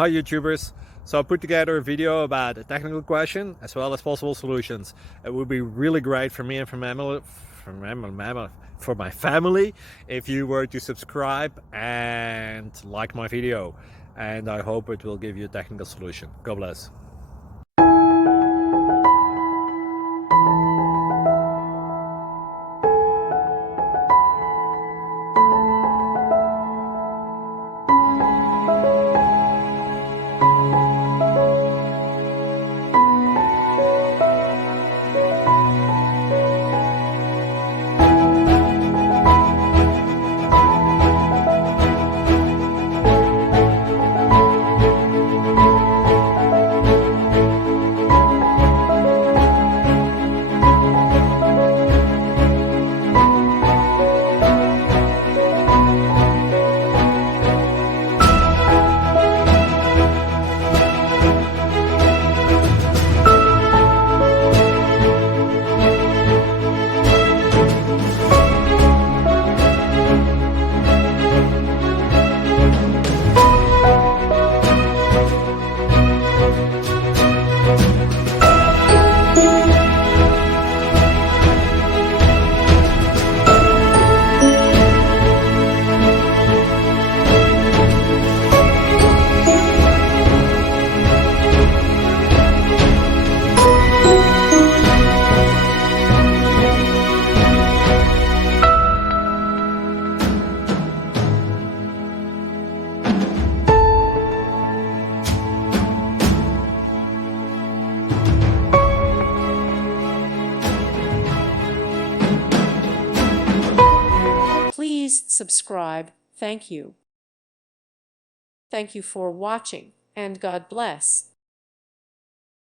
Hi YouTubers! So I put together a video about a technical question as well as possible solutions. It would be really great for me and for my family if you were to subscribe and like my video, and I hope it will give you a technical solution. God bless. Please subscribe. Thank you. Thank you for watching, and God bless.